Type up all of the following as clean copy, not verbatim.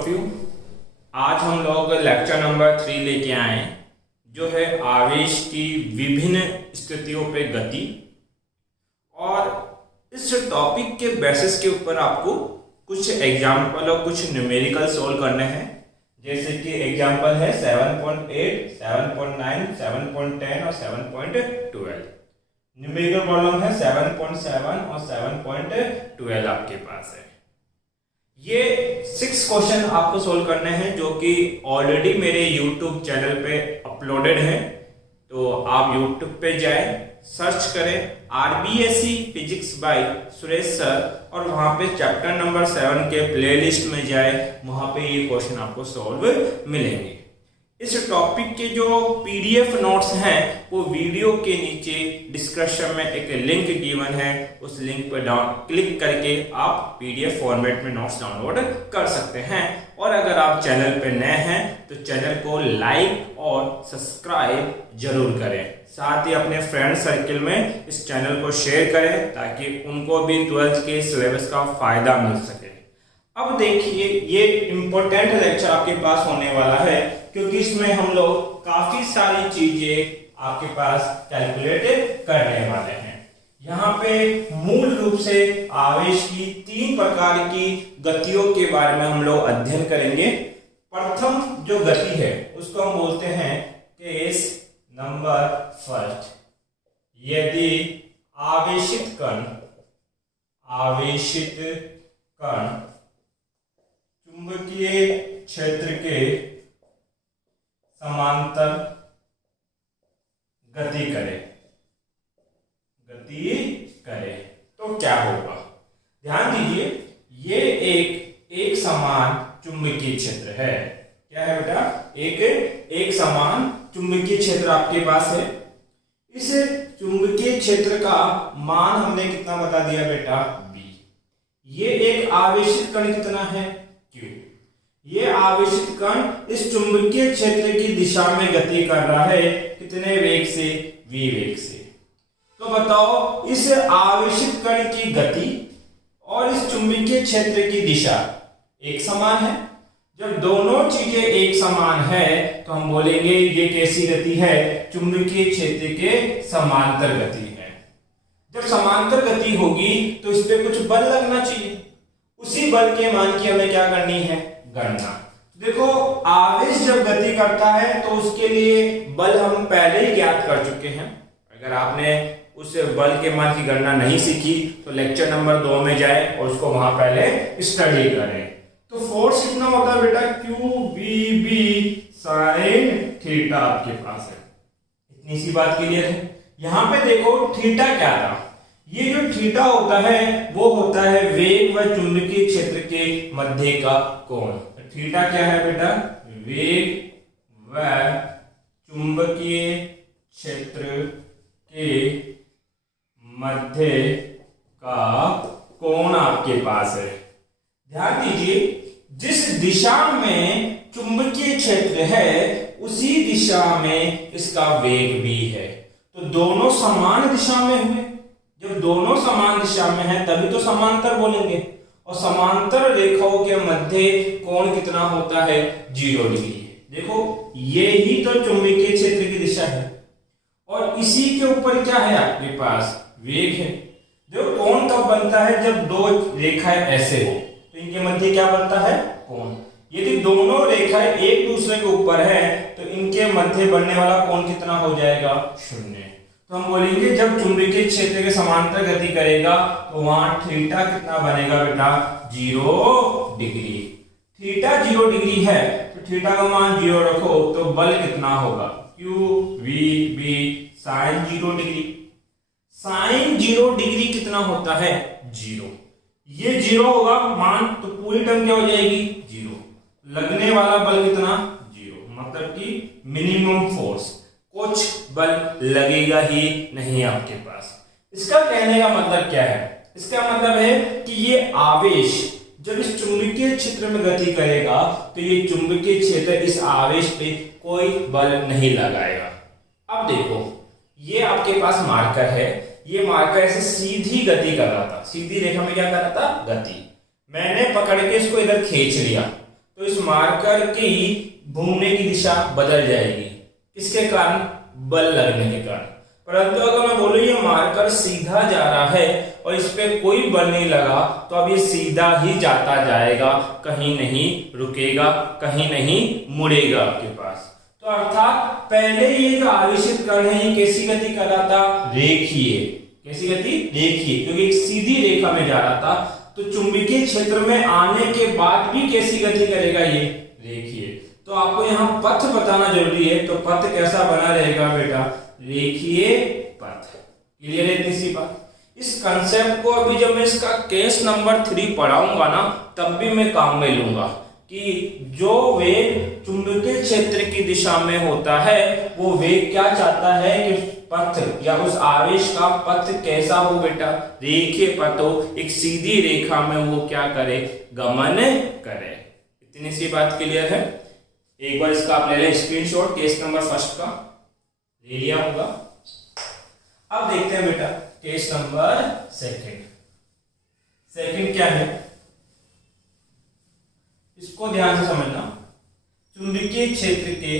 Of you. आज हम लोग लेक्चर नंबर 3 लेके आए जो है आवेश की विभिन्न स्थितियों पे गति। और इस टॉपिक के बेसिस के ऊपर आपको कुछ एग्जाम्पल और कुछ न्यूमेरिकल सोल्व करने हैं। जैसे कि एग्जाम्पल है 7.8, 7.9, 7.10 और 7.12। न्यूमेरिकल प्रॉब्लम है 7.7 और 7.12 आपके पास है। ये 6 क्वेश्चन आपको सोल्व करने हैं जो कि ऑलरेडी मेरे YouTube चैनल पे अपलोडेड है। तो आप YouTube पे जाएं, सर्च करें RBSc physics bye Suresh sir और वहां पे चैप्टर नंबर 7 के प्लेलिस्ट में जाए, वहां पे ये क्वेश्चन आपको सोल्व मिलेंगे। इस टॉपिक के जो PDF नोट्स हैं वो वीडियो के नीचे डिस्क्रिप्शन में एक लिंक गिवन है, उस लिंक पर क्लिक करके आप PDF फॉर्मेट में नोट्स डाउनलोड कर सकते हैं। और अगर आप चैनल पे नए हैं तो चैनल को लाइक और सब्सक्राइब जरूर करें। साथ ही अपने फ्रेंड सर्किल में इस चैनल को शेयर करें ताकि उनको भी 12th के सिलेबस का फायदा मिल सके। अब देखिए, ये इंपॉर्टेंट लेक्चर आपके पास होने वाला है क्योंकि इसमें हम लोग काफी सारी चीजें आपके पास कैलकुलेट करने वाले हैं। यहाँ पे मूल रूप से आवेश की 3 प्रकार की गतियों के बारे में हम लोग अध्ययन करेंगे। प्रथम जो गति है उसको हम बोलते हैं केस नंबर फर्स्ट। यदि आवेशित कण चुंबकीय क्षेत्र के समांतर गति करे तो क्या होगा। ध्यान दीजिए, ये एक समान चुंबकीय क्षेत्र है। क्या है बेटा? एक समान चुंबकीय क्षेत्र आपके पास है। इस चुंबकीय क्षेत्र का मान हमने कितना बता दिया बेटा? B। ये एक आवेशित कण कितना है? Q। ये आवेशित कण इस चुंबकीय क्षेत्र की दिशा में गति कर रहा है। कितने वेग से? v वेग से। तो बताओ, इस आवेशित कण की गति और इस चुंबकीय क्षेत्र की दिशा एक समान है। जब दोनों चीजें एक समान है तो हम बोलेंगे ये कैसी गति है? चुंबकीय क्षेत्र के समांतर गति है। जब समांतर गति होगी तो इस पे कुछ बल लगना चाहिए। उसी बल के मान की हमें क्या करनी है? गणना। देखो, आवेश जब गति करता है तो उसके लिए बल हम पहले ही ज्ञात कर चुके हैं। अगर आपने उस बल के मान की गणना नहीं सीखी तो लेक्चर नंबर 2 में जाए और उसको वहां पहले स्टडी करें। तो फोर्स कितना होता है बेटा? QBB sin थीटा आपके पास है। इतनी सी बात क्लियर है। यहां पे देखो थीटा क्या था? ये जो थीटा होता है वो होता है वेग व चुंबकीय क्षेत्र के मध्य का कोण। थीटा क्या है बेटा? वेग व चुंबकीय क्षेत्र के मध्य का कोण आपके पास है। ध्यान दीजिए, जिस दिशा में चुंबकीय क्षेत्र है उसी दिशा में इसका वेग भी है। तो दोनों समान दिशा में हुए। जब दोनों समान दिशा में है तभी तो समांतर बोलेंगे। और समांतर रेखाओं के मध्य कोण कितना होता है? 0 डिग्री। देखो, ये ही तो चुंबकीय क्षेत्र की दिशा है और इसी के ऊपर क्या है आपके पास? वेग है। देखो, कोण कब बनता है? जब दो रेखाएं ऐसे हो तो इनके मध्य क्या बनता है? कोण। यदि दोनों रेखाएं एक दूसरे के ऊपर है तो इनके मध्य बनने वाला कोण कितना हो जाएगा? 0। तो हम बोलेंगे जब चुंबकीय क्षेत्र के समांतर गति करेगा तो वहां थीटा कितना बनेगा बेटा? 0 डिग्री। थीटा 0 डिग्री है तो थीटा का मान 0 रखो तो बल कितना होगा? QVB sin 0 degree. sin 0 degree कितना होता है? 0। ये 0 होगा मान तो पूरी टर्म क्या हो जाएगी? 0। लगने वाला बल कितना? 0। मतलब कि मिनिमम फोर्स, कुछ बल लगेगा ही नहीं आपके पास। इसका कहने का मतलब क्या है? इसका मतलब है कि ये आवेश जब इस चुंबकीय क्षेत्र में गति करेगा तो ये चुंबकीय क्षेत्र इस आवेश पे कोई बल नहीं लगाएगा। अब देखो, ये आपके पास मार्कर है। ये मार्कर ऐसे सीधी गति कर रहा था, सीधी रेखा में क्या कर रहा था? गति। मैंने पकड़ के इसको इधर खींच लिया तो इस मार्कर की घूमने की दिशा बदल जाएगी। किसके कारण? बल लगने के कारण। परंतु अगर मैं बोलूं ये मार्कर सीधा जा रहा है और इस पे कोई बल नहीं लगा, तो अब ये सीधा ही जाता जाएगा, कहीं नहीं रुकेगा, कहीं नहीं मुड़ेगा आपके पास। तो अर्थात पहले ये जो आवेशित कण है ये कैसी गति कर रहा था? रेखीय। कैसी गति? रेखीय, क्योंकि एक सीधी रेखा में जा रहा था। तो चुंबकीय क्षेत्र में आने के बाद भी कैसी गति करेगा? ये रेखीय। तो आपको यहाँ पथ बताना जरूरी है। तो पथ कैसा बना रहेगा बेटा? रेखीय पथ। क्लियर है इतनी सी बात? इस कंसेप्ट को अभी जब मैं इसका केस नंबर 3 पढ़ाऊंगा ना, तब भी मैं काम में लूंगा कि जो वेग चुंबकीय क्षेत्र की दिशा में होता है वो वेग क्या चाहता है कि पथ या उस आवेश का पथ कैसा हो बेटा? रेखीय पथ हो, एक सीधी रेखा में वो क्या करे? गमन करे। इतनी सी बात क्लियर है? एक बार इसका आप ले लें स्क्रीनशॉट, केस नंबर 1 का ले लिया होगा। अब देखते हैं बेटा केस नंबर 2। सेकंड क्या है इसको ध्यान से समझना। चुंबकीय क्षेत्र के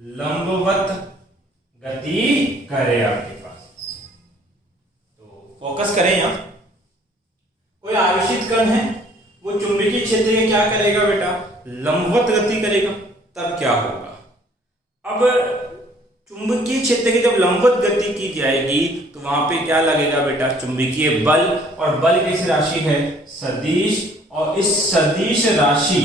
लंबवत गति करे आपके पास। तो फोकस करें यहां। कोई आवेशित कण है, वो चुंबकीय क्षेत्र के क्या करेगा बेटा? लंबवत गति करेगा। तब क्या होगा? अब चुंबकीय क्षेत्र की जब लंबवत गति की जाएगी तो वहां पे क्या लगेगा बेटा? चुंबकीय बल। और बल किस राशि है? सदिश। और इस सदिश राशि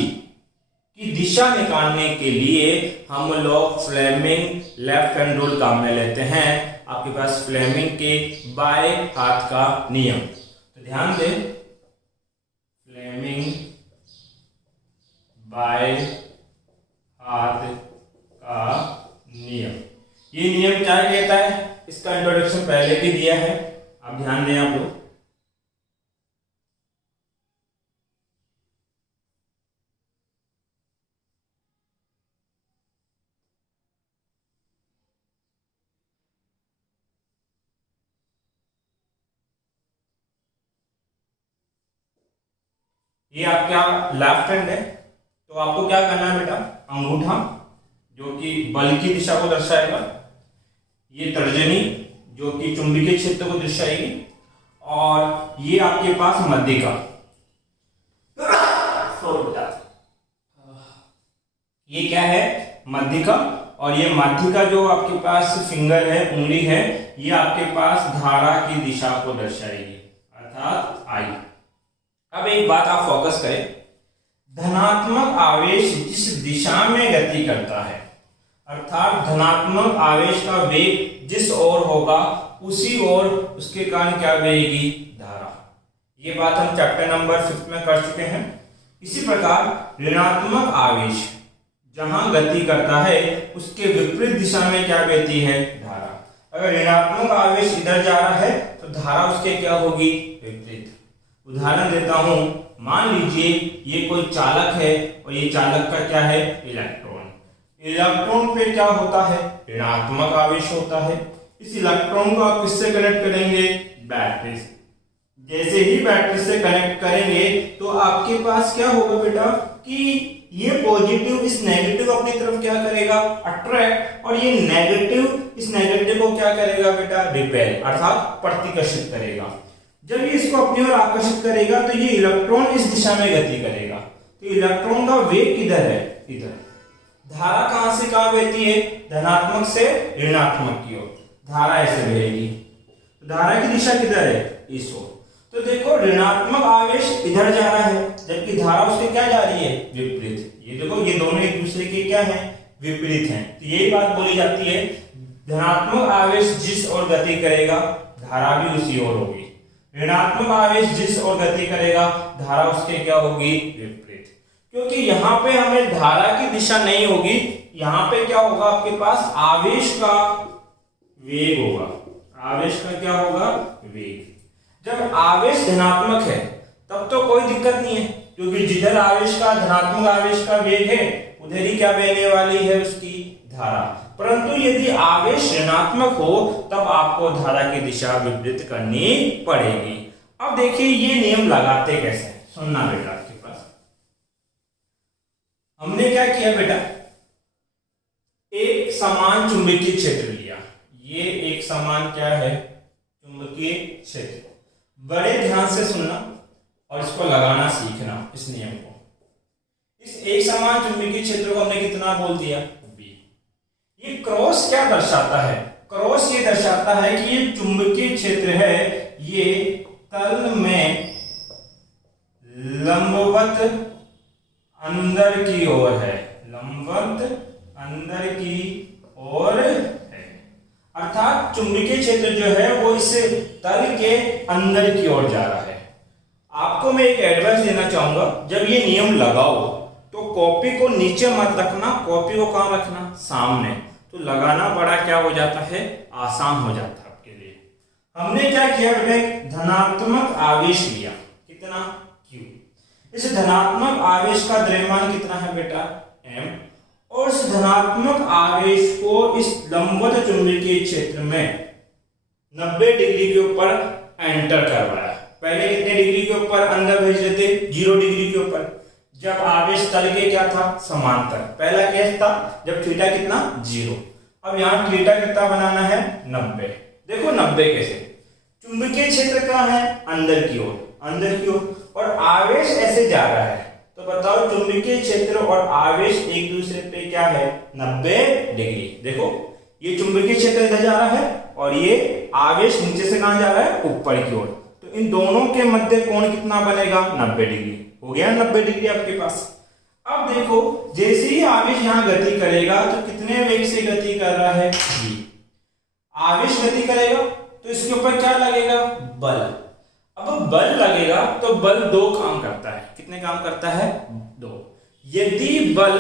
की दिशा निकालने के लिए हम लोग फ्लेमिंग लेफ्ट हैंड रूल काम में लेते हैं। आपके पास फ्लेमिंग के बाएं हाथ का नियम। तो ध्यान दें, फ्लेमिंग बाएं हाथ का नियम। ये नियम क्या कहता है? इसका इंट्रोडक्शन पहले भी दिया है, आप ध्यान दें आप लोग। ये आपका लेफ्ट हैंड है, तो आपको क्या करना है बेटा? अंगूठा जो कि बल की दिशा को दर्शाएगा, ये तर्जनी जो कि चुंबकीय क्षेत्र को दर्शाएगी, और ये आपके पास मध्यिका। ये क्या है? मध्यिका। और ये मध्यिका जो आपके पास फिंगर है, उंगली है, ये आपके पास धारा की दिशा को दर्शाएगी, अर्थात आई। अब एक बात आप फोकस करें, धनात्मक आवेश जिस दिशा में गति करता है, अर्थात धनात्मक आवेश का वेग जिस ओर होगा उसी ओर उसके कारण क्या बहेगी? धारा। ये बात हम चैप्टर नंबर 5 में कर चुके हैं। इसी प्रकार ऋणात्मक आवेश जहां गति करता है उसके विपरीत दिशा में क्या बहती है? धारा। अगर ऋणात्मक आवेश इधर जा रहा है तो धारा उसके क्या होगी? विपरीत। उदाहरण देता हूं, मान लीजिए ये कोई चालक है और ये चालक का क्या है? इलेक्ट्रॉन। इलेक्ट्रॉन पे क्या होता है? ऋणात्मक आवेश होता है। इस इलेक्ट्रॉन को आप किससे कनेक्ट करेंगे? बैटरी से। जैसे ही बैटरी से कनेक्ट करेंगे तो आपके पास क्या होगा बेटा कि ये पॉजिटिव इस नेगेटिव अपनी तरफ क्या करेगा? अट्रैक्ट, और ये नेगेटिव इस नेगेटिव को क्या करेगा बेटा? रिपेल, अर्थात प्रतिकर्षित करेगा। जब ये इसको अपनी ओर आकर्षित करेगा तो ये इलेक्ट्रॉन इस दिशा में गति करेगा। तो इलेक्ट्रॉन का वेग किधर है? इधर। धारा कहां से कहां बहती है? धनात्मक से ऋणात्मक की ओर धारा ऐसे बहेगी। तो धारा की दिशा किधर है? इस ओर। तो देखो ऋणात्मक आवेश इधर जा रहा है जबकि धारा उसके क्या जा रही है? विपरीत। ये देखो ये दोनों एक दूसरे के क्या है? विपरीत हैं। तो यही बात बोली जाती है, धनात्मक आवेश जिस ओर गति करेगा धारा भी उसी ओर होगी। ऋणात्मक आवेश जिस ओर गति करेगा धारा उसके क्या होगी? विपरीत। क्योंकि यहाँ पे हमें धारा की दिशा नहीं होगी, यहाँ पे क्या होगा? आपके पास आवेश का वेग होगा। आवेश का क्या होगा? वेग। जब आवेश धनात्मक है तब तो कोई दिक्कत नहीं है, क्योंकि जिधर आवेश का धनात्मक आवेश का वेग है उधर ही क्या बहने वाली है? उसकी धारा। परंतु यदि आवेश ऋणात्मक हो तब आपको धारा की दिशा विपरीत करनी पड़ेगी। अब देखिए ये नियम लगाते कैसे, सुनना बेटा आपके पास। हमने क्या किया बेटा, एक समान चुंबकीय क्षेत्र लिया। ये एक समान क्या है, चुंबकीय क्षेत्र। बड़े ध्यान से सुनना और इसको लगाना सीखना, इस नियम को। इस एक समान चुंबकीय क्षेत्र को हमने कितना बोल दिया, B। ये क्रॉस क्या दर्शाता है, क्रॉस ये दर्शाता है कि ये चुंबकीय क्षेत्र है, ये तल में लंबवत अंदर की ओर है, लंबवत अंदर की ओर है। अर्थात चुंबकीय क्षेत्र जो है वो इस तल के अंदर की ओर जा रहा है। आपको मैं एक एडवाइस देना चाहूंगा, जब ये नियम लगाओ तो कॉपी को नीचे मत रखना, कॉपी को कहां रखना, सामने। तो लगाना बड़ा क्या हो जाता है, आसान हो जाता है आपके लिए। हमने क्या किया बेटा, एक धनात्मक आवेश लिया, कितना, Q। इस धनात्मक आवेश का द्रव्यमान कितना है बेटा, M। और इस धनात्मक आवेश को इस लंबवत चुंबकीय क्षेत्र में 90 डिग्री के ऊपर एंटर करवाया। पहले कितने डिग्री के ऊपर अंदर भेज देते, 0 डिग्री के ऊपर, जब आवेश तल के क्या था, समांतर। पहला केस था जब थीटा कितना, 0। अब यहां थीटा कितना बनाना है, 90। देखो 90 कैसे, चुंबकीय क्षेत्र कहां है, अंदर की ओर, अंदर की ओर, और आवेश ऐसे जा रहा है। तो बताओ चुंबकीय क्षेत्र और आवेश एक दूसरे पे क्या है, 90 डिग्री। देखो ये चुंबकीय क्षेत्र इधर जा रहा है और ये आवेश नीचे से कहां जा रहा है, ऊपर की ओर। तो इन दोनों के मध्य कोण कितना बनेगा, 90 डिग्री। हो गया 90 डिग्री आपके पास। अब देखो जैसे ही आवेश यहां गति करेगा तो कितने वेग से गति कर रहा है, G। आवेश गति करेगा तो इसके ऊपर क्या लगेगा, बल। अब बल लगेगा तो बल 2 काम करता है। कितने काम करता है, 2। यदि बल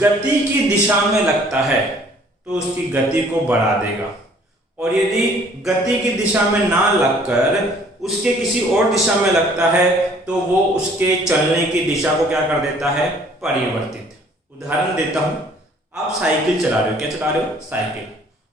गति की दिशा में लगता है तो उसकी गति को बढ़ा देगा, और यदि गति की दिशा में ना लगकर उसके किसी और दिशा में लगता है तो वो उसके चलने की दिशा को क्या कर देता है, परिवर्तित। उदाहरण देता हूं, आप साइकिल चला रहे हो, क्या चला रहे हो, साइकिल,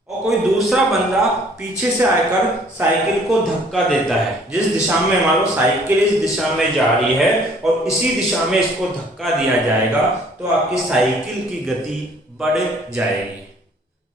और कोई दूसरा बंदा पीछे से आकर साइकिल को धक्का देता है। जिस दिशा में मान लो साइकिल इस दिशा में जा रही है और इसी दिशा में इसको धक्का दिया जाएगा तो आपकी साइकिल की गति बढ़ जाएगी।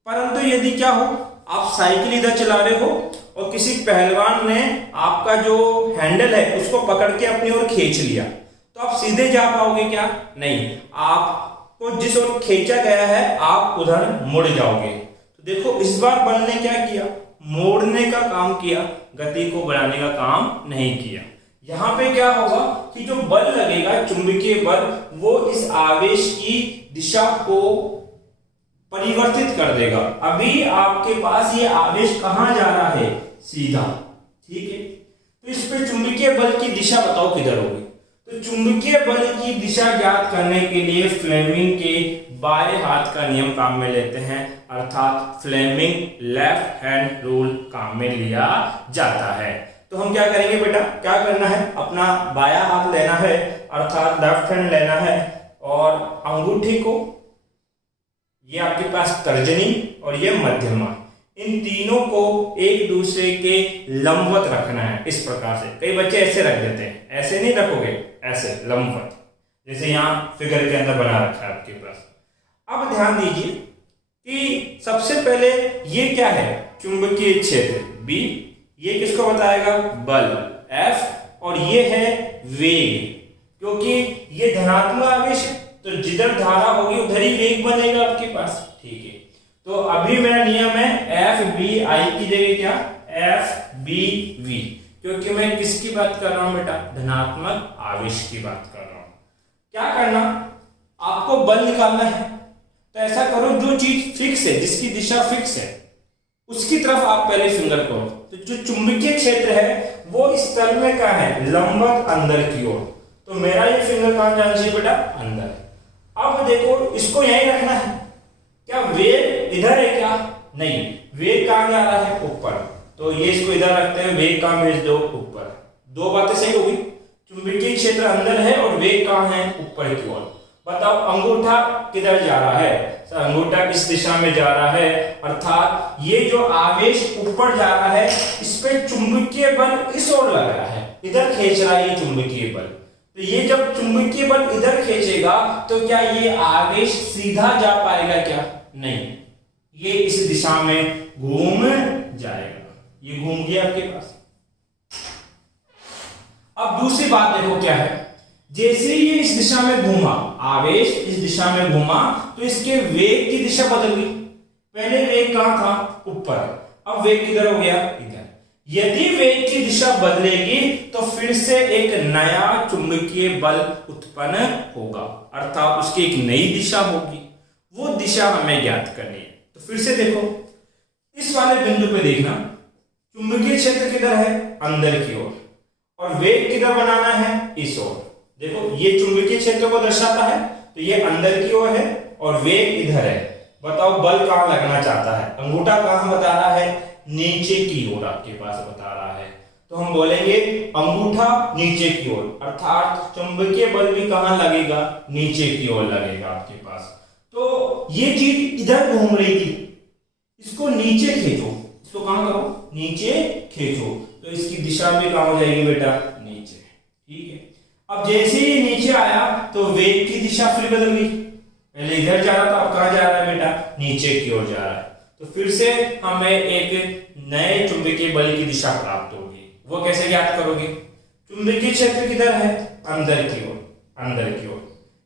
परंतु यदि क्या हो, आप साइकिल इधर चला रहे हो और किसी पहलवान ने आपका जो हैंडल है उसको पकड़ के अपनी ओर खींच लिया, तो आप सीधे जा पाओगे क्या, नहीं। आपको जिस ओर खींचा गया है आप उधर मुड़ जाओगे। तो देखो इस बार बल ने क्या किया, मोड़ने का काम किया, गति को बढ़ाने का काम नहीं किया। यहां पे क्या होगा कि जो बल लगेगा, चुंबकीय बल, वो इस आवेश की दिशा को परिवर्तित कर देगा। अभी आपके पास ये आवेश कहां जा रहा है, सीधा, ठीक है। तो इस पे चुंबकीय बल की दिशा बताओ किधर होगी। तो चुंबकीय बल की दिशा ज्ञात करने के लिए फ्लेमिंग के बाएं हाथ का नियम काम में लेते हैं, अर्थात फ्लेमिंग लेफ्ट हैंड रूल काम में लिया जाता है। तो हम क्या करेंगे बेटा, क्या करना है, अपना बायां हाथ लेना है, अर्थात लेफ्ट हैंड लेना है, और अंगूठी को, ये आपके पास तर्जनी और ये मध्यमा, इन तीनों को एक दूसरे के लंबवत रखना है। इस प्रकार से, कई बच्चे ऐसे रख देते हैं, ऐसे नहीं रखोगे, ऐसे लंबवत, जैसे यहाँ फिगर के अंदर बना रखा है आपके पास। अब ध्यान दीजिए कि सबसे पहले ये क्या है, चुंबकीय क्षेत्र B, ये किसको बताएगा, बल F, और ये है वेग, क्योंकि ये धनात्मक आवेश है तो जिधर धारा होगी उधर ही वेग बनेगा आपके पास, ठीक है। तो अभी मेरा नियम है FBI की जगह क्या, FBV, क्योंकि मैं किसकी बात कर रहा हूं बेटा, धनात्मक आवेश की बात कर रहा हूं। क्या करना, आपको बल निकालना है, तो ऐसा करो जो चीज फिक्स है, जिसकी दिशा फिक्स है, उसकी तरफ आप पहले फिंगर करो। तो जो चुंबकीय क्षेत्र है वो इस तल में क्या है, लंबवत अंदर की ओर। तो मेरा ये फिंगर कहां जाना चाहिए बेटा, अंदर। अब देखो इसको यहीं रखना है। क्या वेग इधर है क्या, नहीं, वेग कहां जा रहा है, ऊपर। तो ये इसको इधर रखते हैं, वेग कहां भेज दो, ऊपर। दो बातें सही होगी, चुंबकीय क्षेत्र अंदर है और वेग कहां है, ऊपर की ओर। बताओ अंगूठा किधर जा रहा है, सर अंगूठा किस दिशा में जा रहा है, अर्थात ये जो आवेश ऊपर जा रहा है इस पे चुंबकीय बल इस ओर लग रहा है, इधर खींच रहा है ये चुंबकीय बल। तो ये जब चुंबकीय बल इधर खींचेगा तो क्या ये आवेश सीधा जा पाएगा क्या? नहीं, ये इस दिशा में घूम जाएगा। ये घूम गया आपके पास। अब दूसरी बात देखो क्या है, जैसे ये इस दिशा में घूमा, आवेश इस दिशा में घूमा तो इसके वेग की दिशा बदल गई। पहले वेग कहां था? ऊपर, अब वेग किधर हो गया? इधर। यदि वेग की दिशा बदलेगी तो फिर से एक नया चुंबकीय बल उत्पन्न होगा, अर्थात उसकी एक नई दिशा होगी। वो दिशा हमें ज्ञात करनी है। तो फिर से देखो, इस वाले बिंदु पे देखना, चुंबकीय क्षेत्र किधर है? अंदर की ओर, और वेग किधर बनाना है? इस ओर। देखो ये चुंबकीय क्षेत्र को दर्शाता है, तो ये अंदर की ओर है और वेग इधर है। बताओ बल कहां लगना चाहता है? अंगूठा कहां बता रहा है? नीचे की ओर आपके पास बता रहा है। तो हम बोलेंगे अंगूठा नीचे की ओर, अर्थात चुंबकीय बल भी कहां लगेगा? नीचे की ओर लगेगा आपके पास। तो ये चीज इधर घूम रही थी, इसको नीचे खींचो, इसको कहां करो? नीचे खींचो, तो इसकी दिशा भी कहां हो जाएगी बेटा? नीचे। ठीक है। अब जैसे ही नीचे आया तो वेग की दिशा फिर बदल गई। पहले इधर जा रहा था, अब कहां जा रहा है बेटा? नीचे की ओर जा रहा है। तो फिर से हमें एक नए चुंबकीय बल की दिशा प्राप्त होगी। वो कैसे ज्ञात करोगे? चुंबकीय क्षेत्र किधर है? अंदर की ओर, अंदर की ओर।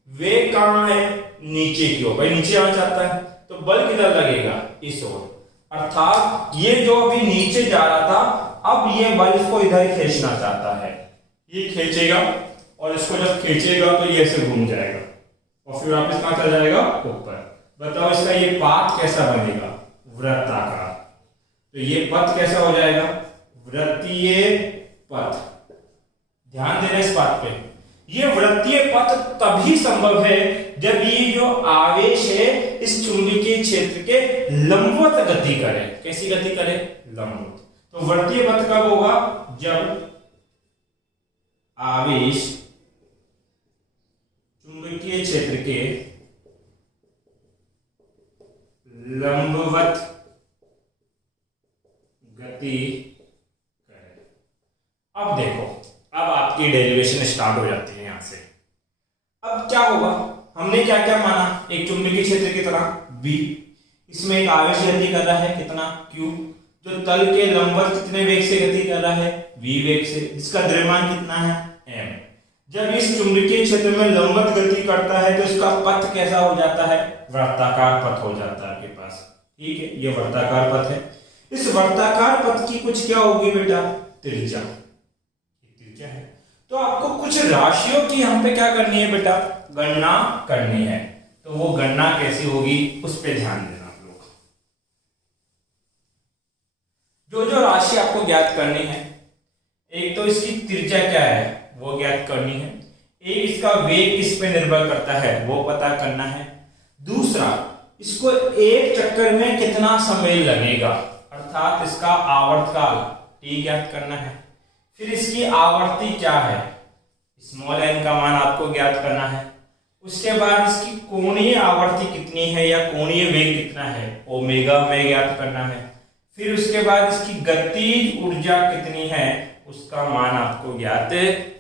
वेग कहां है? नीचे की ओर। भाई नीचे आना चाहता है तो बल किधर लगेगा? इस ओर। अर्थात ये जो अभी नीचे जा रहा था, अब ये बल इसको इधर खींचना चाहता है। ये खींचेगा और इसको जब खींचेगा तो ये ऐसे घूम जाएगा और फिर वापस कहां चला जाएगा? ऊपर। बताओ इसका ये पाथ कैसा बनेगा? वृत्ताकार। तो ये पथ कैसा हो जाएगा? वृत्तीय पथ। ध्यान देना इस बात पे। ये वृत्तीय पथ तभी संभव है जब ये जो आवेश है इस चुंबकीय क्षेत्र के लंबवत गति करे। कैसी गति करे? लंबवत। तो वृत्तीय पथ कब होगा? जब आवेश चुंबकीय क्षेत्र के लंबवत गति करे। अब देखो, अब आपकी डेरिवेशन स्टार्ट हो जाती है यहां से। अब क्या होगा? हमने क्या क्या माना? एक चुंबकीय क्षेत्र की तरह B, इसमें एक आवेश गति कर रहा है कितना? Q, जो तल के लंबवत कितने वेग से गति कर रहा है? V वेग से, जिसका द्रव्यमान कितना है? M। जब इस चुंबकीय क्षेत्र में लंबवत गति करता है तो इसका पथ कैसा हो जाता है? वृत्ताकार पथ हो जाता है आपके पास। ठीक है, ये वृत्ताकार पथ है। इस वर्ताकार पथ की कुछ क्या होगी बेटा? त्रिज्या। त्रिज्या है। तो आपको कुछ राशियों की यहाँ पे क्या करनी है बेटा? गणना करनी है। तो वो गणना कैसी होगी उस पे ध्यान देना आप लोग। जो जो राशि आपको ज्ञात करनी है, एक तो इसकी त्रिज्या क्या है वो ज्ञात करनी है, एक इसका वेग किस पे निर्भर करता है वो पता करना है, दूसरा इसको एक चक्कर में कितना समय लगेगा अर्थात इसका आवर्तकाल t ज्ञात करना है, फिर इसकी आवर्ती क्या है स्मॉल n का मान आपको ज्ञात करना है, उसके बाद इसकी कोणीय आवर्ती कितनी है या कोणीय वेग कितना है ओमेगा में ज्ञात करना है, फिर उसके बाद इसकी गतिज ऊर्जा कितनी है उसका मान आपको ज्ञात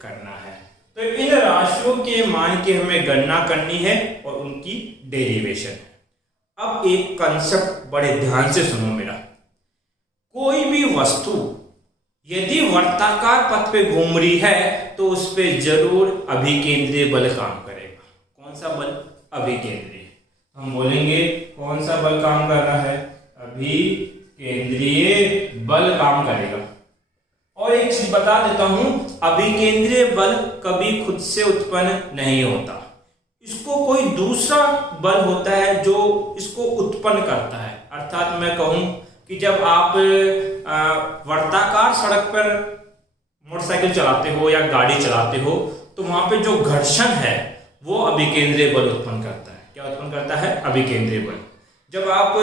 करना है। तो इन राशियों के मान की हमें गणना करनी है और उनकी डेरिवेशन है। अब एक कंसेप्ट बड़े ध्यान से सुनो मेरा, कोई भी वस्तु यदि वर्ताकार पथ पे घूम रही है तो उस पे जरूर अभिकेंद्रीय बल काम करेगा। कौन सा बल? अभिकेंद्रीय। हम बोलेंगे कौन सा बल काम कर रहा है? अभिकेंद्रीय बल काम करेगा। और एक चीज बता देता हूं, अभिकेंद्रीय बल कभी खुद से उत्पन्न नहीं होता, इसको कोई दूसरा बल होता है जो इसको उत्पन्न करता है। अर्थात मैं कहूं कि जब आप वर्ताकार सड़क पर मोटरसाइकिल चलाते हो या गाड़ी चलाते हो तो वहां पे जो घर्षण है वो अभिकेंद्रीय बल उत्पन्न करता है। क्या उत्पन्न करता है? अभिकेंद्रीय बल। जब आप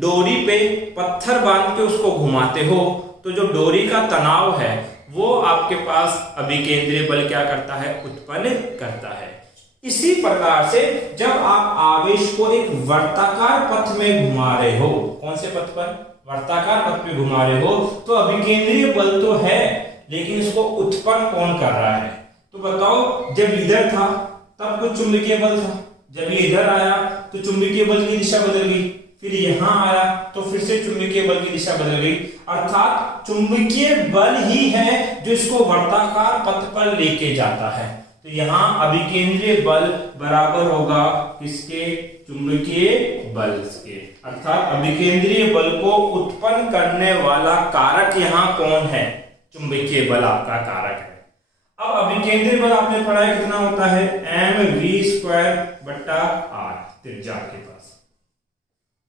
डोरी पे पत्थर बांध के उसको घुमाते हो तो जो डोरी का तनाव है वो आपके पास अभिकेंद्रीय बल क्या करता है? उत्पन्न करता है। इसी प्रकार से जब आप आवेश को एक वर्ताकार पथ में घुमा रहे हो, कौन से पथ पर? वर्ताकार पथ पे घुमा रहे हो, तो अभिकेंद्रीय बल तो है लेकिन इसको उत्पन्न कौन कर रहा है? तो बताओ, जब इधर था तब कुछ चुंबकीय बल था, जब ये इधर आया तो चुंबकीय बल की दिशा बदल गई, फिर यहां आया तो फिर से चुंबकीय बल की दिशा बदल गई। अर्थात चुंबकीय बल ही है जो इसको वर्ताकार पथ पर लेके जाता है। तो यहाँ अभिकेंद्रीय बल बराबर होगा किसके? चुंबकीय बल के। अर्थात अभिकेंद्रीय बल को उत्पन्न करने वाला कारक यहाँ कौन है? चुंबकीय बल आपका कारक है। अब अभिकेंद्रीय बल आपने पढ़ा है कितना होता है? mv² बट्टा r, त्रिज्या के पास।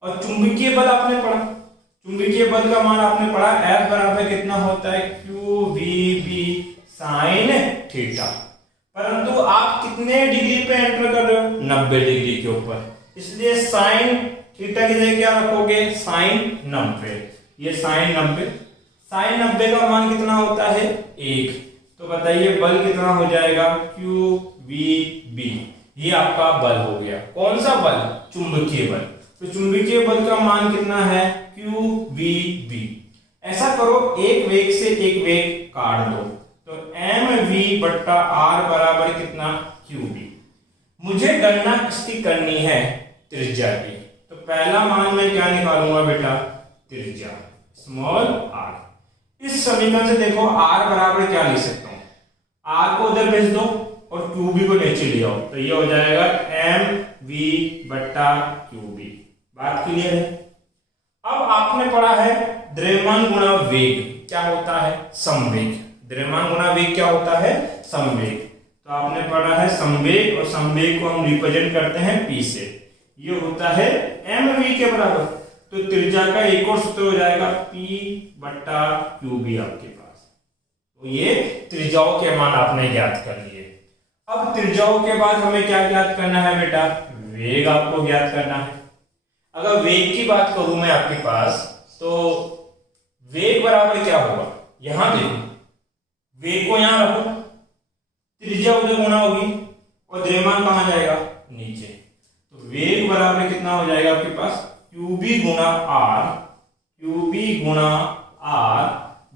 और चुंबकीय बल आपने पढ़ा, चुंबकीय बल का मान आपने पढ़ा F बराबर कितना होता है? qvb sine theta. परंतु आप कितने डिग्री पे एंटर कर रहे हो? 90 डिग्री के ऊपर, इसलिए साइन थीटा की जगह क्या रखोगे? साइन 90। ये साइन 90, साइन 90 का मान कितना होता है? 1। तो बताइए बल कितना हो जाएगा? QVB। ये आपका बल हो गया। कौन सा बल? चुंबकीय बल। तो चुंबकीय बल का मान कितना है? QVB। ऐसा करो, एक वेग से एक वेग काट दो, तो mv बट्टा r बराबर कितना? QB। मुझे गणना किसकी करनी है? त्रिज्या की। तो पहला मान मैं क्या निकालूंगा बेटा? त्रिज्या, स्मॉल r। इस समीकरण से देखो r बराबर क्या लिख सकता हूं? r को उधर भेज दो और QB को नीचे ले आओ, तो ये हो जाएगा mv बट्टा QB। बात क्लियर है? अब आपने पढ़ा है द्रव्यमान गुणा वेग क्या होता है? संवेग। द्रव्यमान गुणा वेग क्या होता है? संवेग। तो आपने पढ़ा है संवेग, और संवेग को हम रिप्रेजेंट करते हैं P से। ये होता है mv के बराबर। तो त्रिज्या का एक और सूत्र हो जाएगा P बट्टा QB आपके पास। तो ये त्रिज्याओं के मान आपने ज्ञात कर लिए। अब त्रिज्याओं के बाद हमें क्या ज्ञात करना है बेटा? वेग आपको ज्ञात करना है। अगर वेग की बात करूं मैं आपके पास, तो वेग बराबर क्या होगा? यहां देखो, वेग को यहां रखो, त्रिज्या उधर गुणा होगी और द्रव्यमान कहां जाएगा? नीचे। तो वेग बराबर कितना हो जाएगा आपके पास? QB गुणा r, QB गुणा r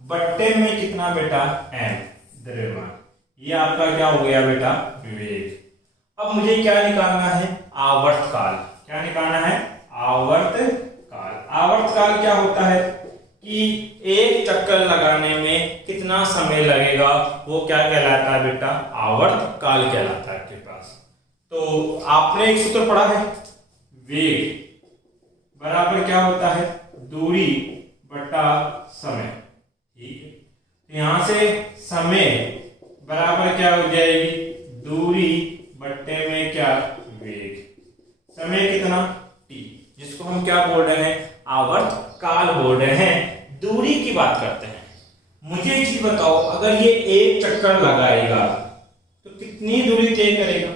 बट्टे में कितना बेटा? m, द्रव्यमान। ये आपका क्या हो गया बेटा? वेग। अब मुझे क्या निकालना है? आवर्त काल। क्या निकालना है? आवर्त काल। आवर्त काल क्या होता है कि एक चक्कर लगाने में कितना समय लगेगा, वो क्या कहलाता है बेटा? आवर्त काल कहलाता है आपके पास। तो आपने एक सूत्र पढ़ा है, वेग बराबर क्या होता है? दूरी बटा समय। ठीक है, तो यहां से समय बराबर क्या हो जाएगी? दूरी बट्टे में क्या? वेग। समय कितना? t, जिसको हम क्या बोल रहे हैं? आवर्त काल बोल रहे हैं। दूरी की बात करते हैं। मुझे एक चीज बताओ, अगर ये एक चक्कर लगाएगा तो कितनी दूरी तय करेगा?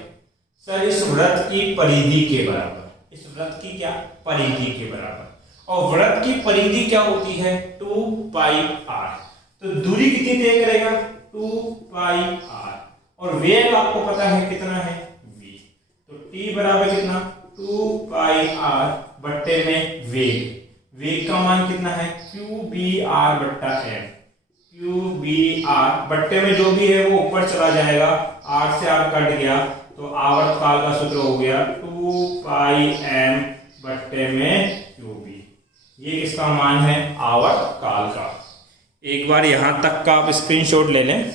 सर, इस वृत्त की परिधि के बराबर। इस वृत्त की क्या? परिधि के बराबर। और वृत्त की परिधि क्या होती है? 2 पाई r। तो दूरी कितनी तय करेगा? 2 पाई r। और वेग आपको पता है कितना है? v। तो t बराबर कितना? 2 पाई r बट्टे में वेग। वेग का मान कितना है? QBr बट्टा m। QBr बट्टे में जो भी है वो ऊपर चला जाएगा, r से r कट गया, तो आवर्त काल का सूत्र हो गया 2 पाई m बट्टे में QB। ये किसका मान है? आवर्त काल का। एक बार यहां तक का आप स्क्रीनशॉट ले लें,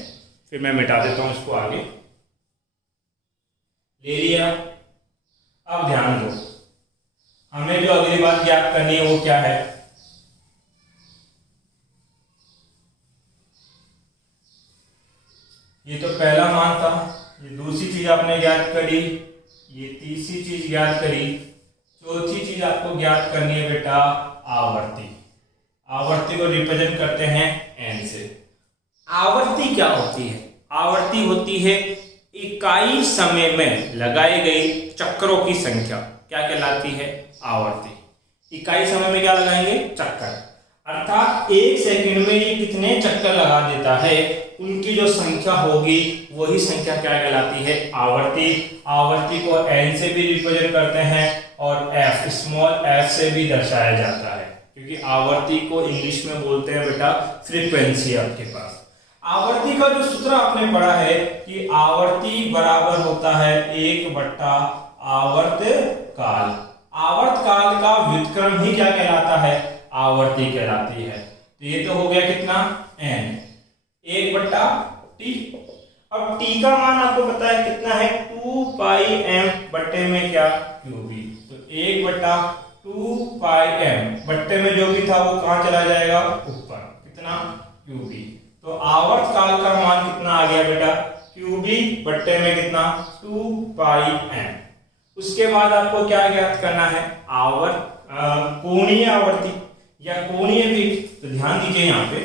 फिर मैं मिटा देता हूं इसको। आगे ले लिया। अब ध्यान दो, हमें जो अगली बात याद करनी है वो क्या है? ये तो पहला मान था, ये दूसरी चीज आपने ज्ञात करी, ये तीसरी चीज ज्ञात करी, चौथी चीज आपको ज्ञात करनी है बेटा आवर्ती। आवर्ती को रिप्रेजेंट करते हैं n से। आवर्ती क्या होती है? आवर्ती होती है इकाई समय में लगाई गई चक्रों की संख्या। क्या कहलाती है? आवर्ती। इकाई समय में क्या लगाएंगे? चक्कर। अर्थात एक सेकंड में ये कितने चक्कर लगा देता है, उनकी जो संख्या होगी वही संख्या क्या कहलाती है? आवर्ती। आवर्ती को n से भी रिप्रेजेंट करते हैं और f, स्मॉल f से भी दर्शाया जाता है, क्योंकि आवर्ती को इंग्लिश में बोलते हैं बेटा फ्रीक्वेंसी आपके पास। आवर्ती का जो सूत्र आपने पढ़ा है कि आवर्ती बराबर होता है 1/, आवर्त काल। आवर्त काल का व्युत्क्रम ही क्या कहलाता है? आवर्ती कहलाती है। तो ये तो हो गया कितना? n, 1/t। अब t का मान आपको पता है कितना है? 2πm बट्टे में क्या? qb। तो 1/2πm बट्टे में जो भी था वो कहां चला जाएगा? ऊपर। कितना? qb। तो आवर्त काल का मान कितना आ गया बेटा? qb बट्टे में कितना? 2πm। उसके बाद आपको क्या ज्ञात करना है? कोणीय आवर्ती या कोणीय वेग। तो ध्यान दीजिए यहां पे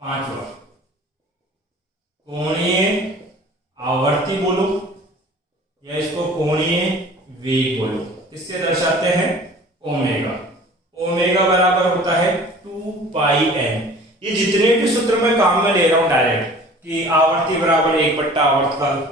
पांचवा कोणीय आवर्ती बोलो या इसको कोणीय वेग बोलो। किससे दर्शाते हैं? ओमेगा। ओमेगा बराबर होता है 2πn। ये जितने भी सूत्र मैं काम में ले रहा हूं डायरेक्ट कि आवर्ती बराबर 1/, आवर्त काल,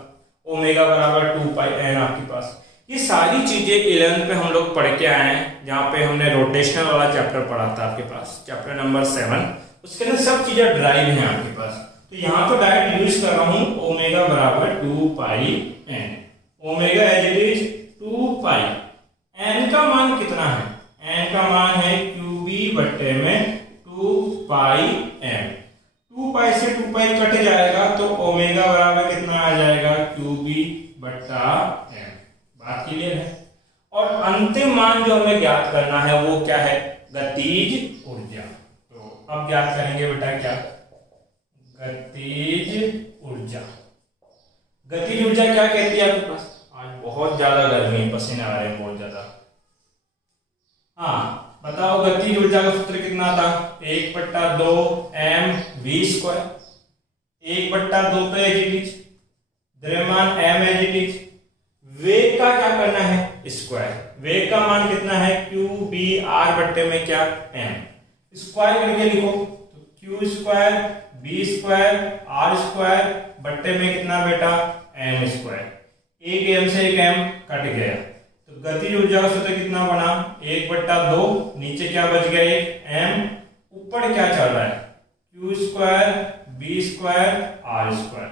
ओमेगा बराबर 2πn आपके पास, ये सारी चीजें 11th पे हम लोग पढ़ के आए हैं, जहाँ पे हमने रोटेशनल वाला चैप्टर पढ़ा था आपके पास, चैप्टर नंबर 7। उसके अंदर सब चीजें ड्राइव हैं आपके पास। तो यहाँ तो डायरेक्ट यूज कर रहा हूँ ओमेगा बराबर 2πn। Omega as it is 2π। n का मान कितना है? n का मान है qb बट्टे में 2πm। 2π से 2π कट जाएगा तो ओमेगा बराबर कितना आ जाएगा? qb बट्टा m। बात क्लियर है? और अंतिम मान जो हमें ज्ञात करना है वो क्या है? गतिज ऊर्जा। तो अब ज्ञात करेंगे बेटा क्या? गतिज ऊर्जा। गतिज ऊर्जा क्या कहती है आपके पास? आज बहुत ज्यादा गर्मी है, पसीने आ रहे हैं बहुत ज्यादा। हाँ बताओ, गतिज ऊर्जा का सूत्र कितना था? 1/2 mv²। 1/2 तो एज इट इज, द्रव्यमान m एज इट इज। वेग का क्या करना है? स्क्वायर। वेग का मान कितना है? qb/r बट्टे में क्या? m। स्क्वायर करके लिखो तो q² b² r² बट्टे में कितना बेटा? m²। एक m से एक m कट गया तो गतिज ऊर्जा का सूत्र कितना बना? 1/2, नीचे क्या बच गया? एक m, ऊपर क्या चल रहा है? q² b² r²।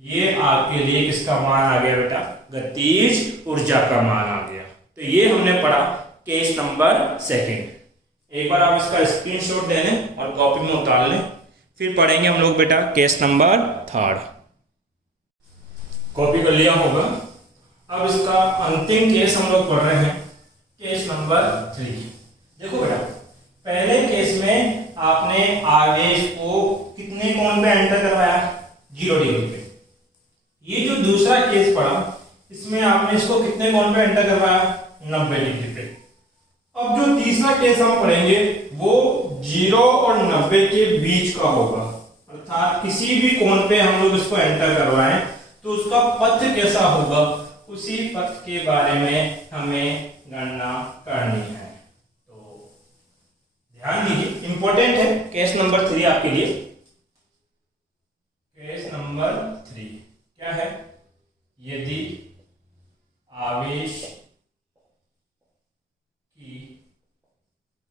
ये आपके लिए किसका मान आ गया बेटा? गतिज ऊर्जा का मान आ गया। तो ये हमने पढ़ा केस नंबर 2। एक बार आप इसका स्क्रीनशॉट ले लें और कॉपी में उतार लें, फिर पढ़ेंगे हम लोग बेटा केस नंबर 3। कॉपी कर लिया होगा। अब इसका अंतिम केस हम लोग पढ़ रहे हैं, केस नंबर 3। देखो बेटा, पहले केस में आपने आवेश को कितने कोण पे एंटर करवाया? 0 डिग्री पे। ये जो दूसरा केस पढ़ा इसमें आपने इसको कितने कोण पे एंटर करवाया? 90 डिग्री पे। अब जो तीसरा केस हम पढ़ेंगे वो 0 और 90 के बीच का होगा, अर्थात किसी भी कोण पे हम लोग इसको एंटर करवाएं तो उसका पथ कैसा होगा, उसी पथ के बारे में हमें गणना करनी है। तो ध्यान दीजिए, इंपॉर्टेंट है केस नंबर 3 आपके लिए। केस नंबर 3 क्या है? यदि आवेश की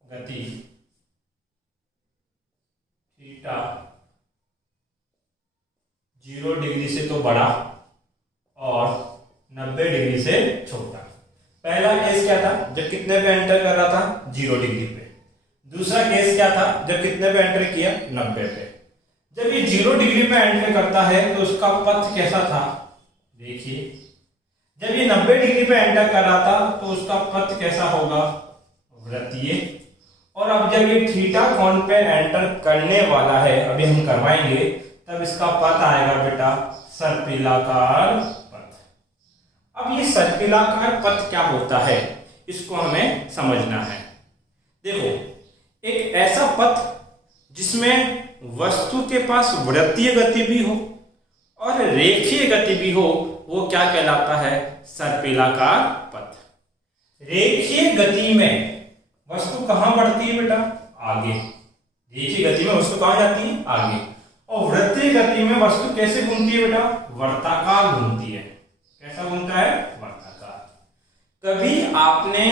गति थीटा 0 डिग्री से तो बड़ा और 90 डिग्री से छोटा। पहला केस क्या था? जब कितने पे एंटर कर रहा था? 0 डिग्री पे। दूसरा केस क्या था? जब कितने पे एंटर किया? 90 पे। जब ये 0 डिग्री पे एंटर करता है तो उसका पथ कैसा था? देखिए, जब ये 90 डिग्री पे एंटर कर रहा था तो उसका पथ कैसा होगा? वृत्तीय। और अब जब ये थीटा कोण पे एंटर करने वाला है, अभी हम करवाएंगे, तब इसका पथ आएगा बेटा सर्पिलाकार पथ। अब ये सर्पिलाकार पथ क्या होता है, इसको हमें समझना है। देखो, एक ऐसा पथ जिसमें वस्तु के पास वृत्तीय गति भी हो और रेखीय गति भी हो, वो क्या कहलाता है? सर्पिलाकार पथ। रेखीय गति में वस्तु कहां बढ़ती है बेटा? आगे। रेखीय गति में वस्तु कहां जाती है? आगे। और वृत्तीय गति में वस्तु कैसे घूमती है बेटा? वर्ताकार घूमती है। कैसा घूमता है? वर्ताकार। कभी आपने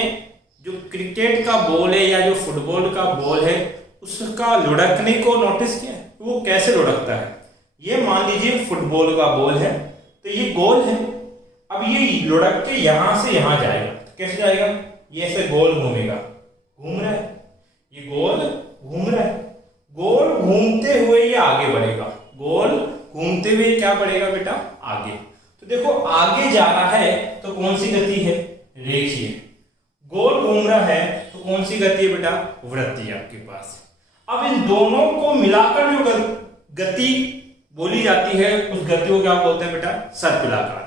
जो क्रिकेट का बॉल है या जो फुटबॉल का बॉल है उसका लुढ़कने को नोटिस किया है, वो कैसे लुढ़कता है। ये मान लीजिए फुटबॉल का बॉल है, तो ये गोल है, अब ये लुढ़क के यहां से यहां जाएगा, कैसे जाएगा, ये ऐसे गोल घूमेगा, घूम रहा है, ये गोल घूम रहा है, गोल घूमते हुए ये आगे बढ़ेगा, गोल घूमते हुए क्या बढ़ेगा बेटा, आगे। तो देखो आगे जा रहा है तो कौन सी गति है, रेखीय। गोल घूम रहा है तो कौन सी गति है बेटा, वृत्तीय आपके पास। अब इन दोनों को मिलाकर जो गति बोली जाती है उस गति को क्या बोलते हैं बेटा, सर्पिलाकार।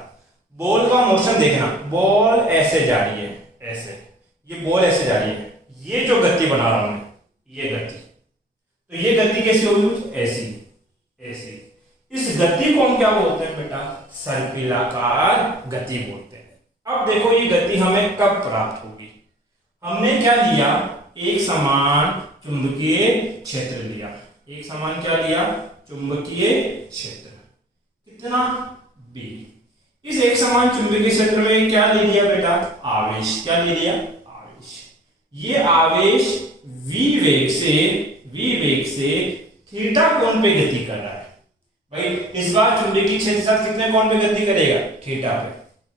बॉल का मोशन देखना, बॉल ऐसे जा रही है, ऐसे, ये बॉल ऐसे जा रही है, ये जो गति बना रहा हूं ये गति, तो ये गति कैसी होगी, ऐसी ऐसी। इस गति को हम क्या बोलते हैं बेटा, सर्पिलाकार गति बोलते हैं। अब देखो ये गति हमें कब प्राप्त होगी, हमने क्या लिया, एक समान चुंबकीय क्षेत्र लिया, एक समान क्या लिया, चुंबकीय क्षेत्र, कितना, B। इस एक समान चुंबकीय क्षेत्र में क्या ले लिया बेटा, आवेश, क्या ले लिया, आवेश। ये आवेश v वेग से थीटा कोण पे गति कर रहा है। भाई इस बार चुंबकीय क्षेत्र साथ कितने कोण पे गति करेगा, थीटा पे,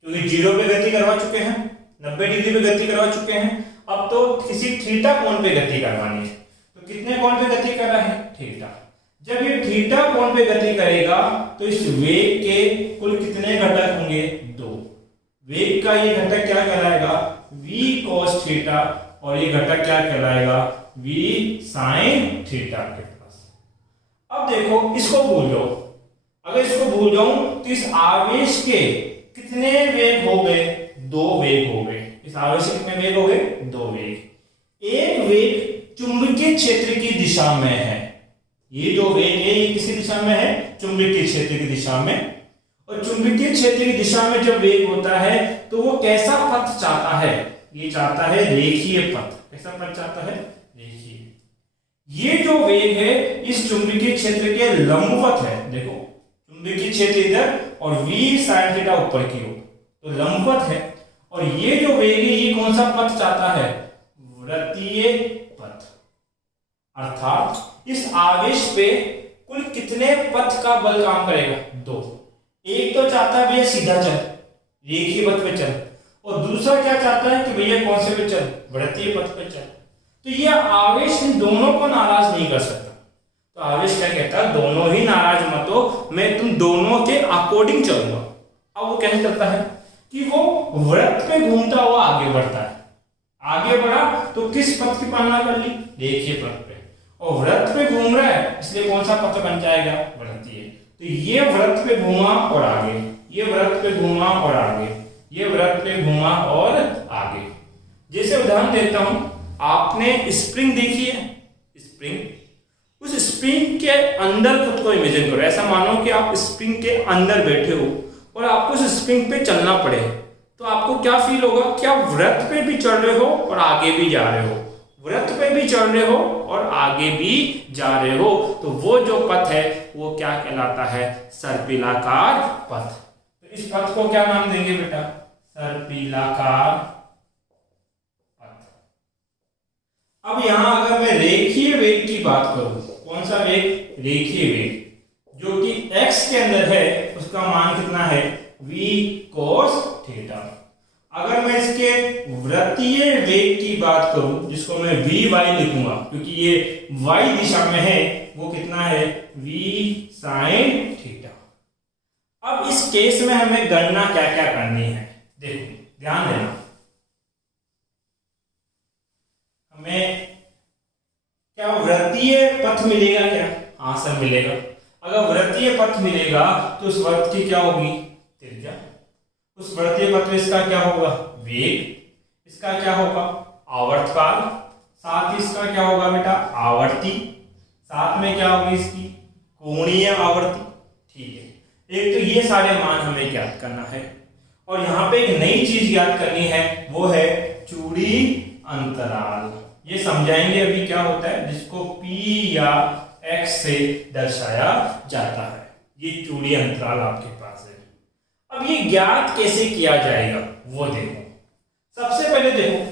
क्योंकि 0 पे गति करवा चुके हैं, 90 डिग्री पे गति करवा चुके हैं, अब तो किसी थीटा कोण पे गति करवानी है, तो कितने कोण पे गति कर रहा है, थीटा। जब ये थीटा कोण पे गति करेगा तो इस वेग के कुल कितने घटक होंगे, 2। वेग का ये घटक क्या कहलाएगा, v cos थीटा, और ये घटक क्या कहलाएगा, v sin थीटा के पास। अब देखो इसको भूल जाओ, अगर इसको भूल जाऊं तो इस आवेश के कितने वेग हो गए, 2 वेग हो गए। इस आवेश के कितने वेग हो गए, 2 वेग। एक वेग चुंबकीय क्षेत्र की दिशा में है, ये जो वेग है ये किसी दिशा में है, चुंबकीय क्षेत्र की दिशा में। और चुंबकीय क्षेत्र की दिशा में जब वेग होता है तो वो कैसा पथ चाहता है, ये चाहता है रेखीय पथ। कैसा पथ चाहता है, रेखीय। ये जो वेग है इस चुंबकीय क्षेत्र के लंबवत है, देखो चुंबकीय क्षेत्र इधर और v sin थीटा ऊपर की ओर, तो लंबवत है। और ये जो वेग है ये कौन सा पथ चाहता है, वृत्तीय पथ। अर्थात इस आवेश पे कुल कितने पथ का बल काम करेगा, 2। एक तो चाहता है भैया सीधा चल, रेखीय पथ पे चल, और दूसरा क्या चाहता है कि भैया कौन से पे चल, वृत्तीय पथ पे चल। तो ये आवेश इन दोनों को नाराज नहीं कर सकता। तो आवेश क्या कहता है, दोनों ही नाराज मत हो, मैं तुम दोनों के अकॉर्डिंग चलूंगा। अब वो कैसे चलता है कि वो वृत्त पे घूमता हुआ आगे बढ़ता है, आगे बढ़ा तो किस पथ की पालना कर ली, रेखीय पथ पे, और वृत्त पे घूम रहा है इसलिए कौन सा पथ बन जाएगा, वृत्तीय। तो ये वृत्त पे घूमा और आगे, ये वृत्त पे घूमा और आगे, ये वृत्त पे घूमा और आगे। जैसे उदाहरण देता हूं, आपने स्प्रिंग देखी है, स्प्रिंग, उस स्प्रिंग के अंदर खुद को इमेजिन करो। ऐसा मानो कि आप स्प्रिंग के अंदर बैठे हो और आपको उस स्प्रिंग पे चलना पड़े, तो आपको क्या फील होगा कि आप वृत्त पे भी चल रहे हो और आगे भी जा रहे हो, वृत्त पे भी चल रहे हो और आगे भी जा रहे हो। तो वो जो पथ है वो क्या कहलाता है, सर्पिलाकार पथ। तो इस पथ को क्या नाम देंगे बेटा, सर्पिलाकार पथ। अब यहां अगर मैं रेखीय वेग की बात करूं, कौन सा वेग, रेखीय वेग, जो कि x के अंदर है उसका मान कितना है, v cos थीटा। अगर मैं इसके वृत्तीय वेग की बात करूं जिसको मैं vy लिखूंगा क्योंकि ये y दिशा में है, वो कितना है, v sin थीटा। अब इस केस में हमें गणना क्या क्या करनी है, देखो ध्यान देना। हमें क्या वृत्तीय पथ मिलेगा क्या, हाँ सर मिलेगा। अगर वृत्तीय पथ मिलेगा तो उस वृत्त की क्या होगी, त्रिज्या। उस वृत्तीय पथ में इसका क्या होगा, वेग, इसका क्या होगा, आवर्तकाल, साथ ही इसका क्या होगा बेटा, आवर्ती, साथ में क्या होगी इसकी कोणीय आवर्ती। ठीक है, एक तो ये सारे मान हमें ज्ञात करना है, और यहाँ पे एक नई चीज ज्ञात करनी है, वो है चूड़ी अंतराल। ये समझाएंगे अभी क्या होता है, जिसको P या X से दर्शाया जाता है। ये चूड़ी अंतराल आपके पास है। अब ये ज्ञात कैसे किया जाएगा वो देखो। सबसे पहले देखो,